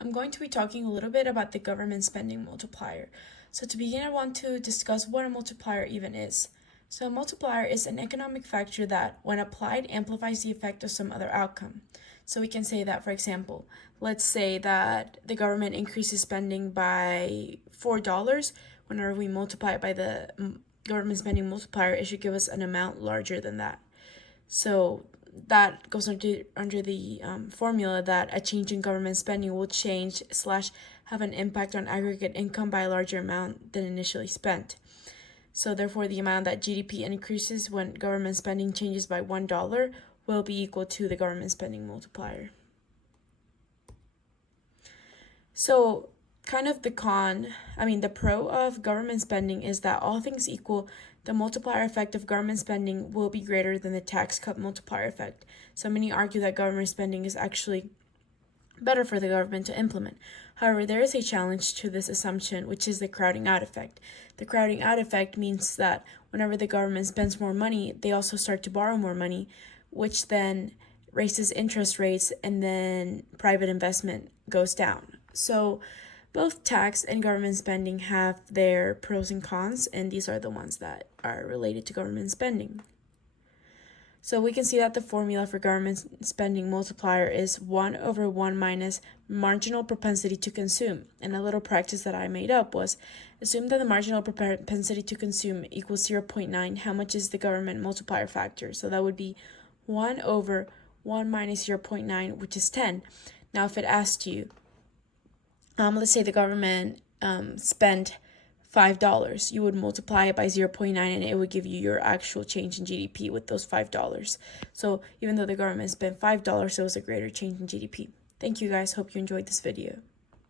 I'm going to be talking a little bit about the government spending multiplier. So to begin, I want to discuss what a multiplier even is. So a multiplier is an economic factor that, when applied, amplifies the effect of some other outcome. So we can say that, for example, let's say that the government increases spending by $4. Whenever we multiply it by the government spending multiplier, it should give us an amount larger than that. So that goes under the formula that a change in government spending will change / have an impact on aggregate income by a larger amount than initially spent. So therefore, the amount that GDP increases when government spending changes by $1 will be equal to the government spending multiplier. So kind of the pro of government spending is that all things equal, the multiplier effect of government spending will be greater than the tax cut multiplier effect. So many argue that government spending is actually better for the government to implement. However, there is a challenge to this assumption, which is the crowding out effect. The crowding out effect means that whenever the government spends more money, they also start to borrow more money, which then raises interest rates, and then private investment goes down. So both tax and government spending have their pros and cons, and these are the ones that are related to government spending. So we can see that the formula for government spending multiplier is 1 over 1 minus marginal propensity to consume. And a little practice that I made up was, assume that the marginal propensity to consume equals 0.9. How much is the government multiplier factor? So that would be 1 over 1 minus 0.9, which is 10. Now, if it asked you, let's say the government spent $5, you would multiply it by 0.9 and it would give you your actual change in GDP with those $5. So even though the government spent $5, it was a greater change in GDP. Thank you guys. Hope you enjoyed this video.